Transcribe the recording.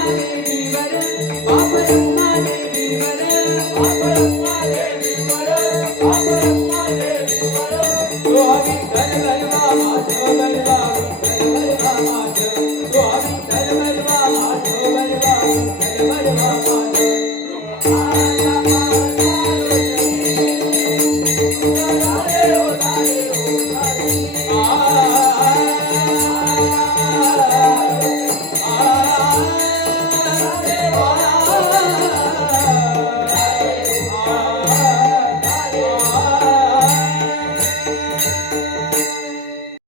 I Thank you.